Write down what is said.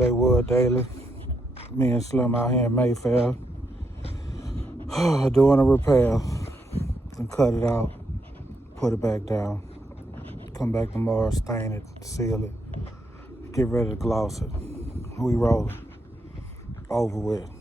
Lakewood Daily. Me and Slim out here in Mayfair doing a repair. And cut it out, put it back down. Come back tomorrow, stain it, seal it, get ready to gloss it. We rolling. Over with.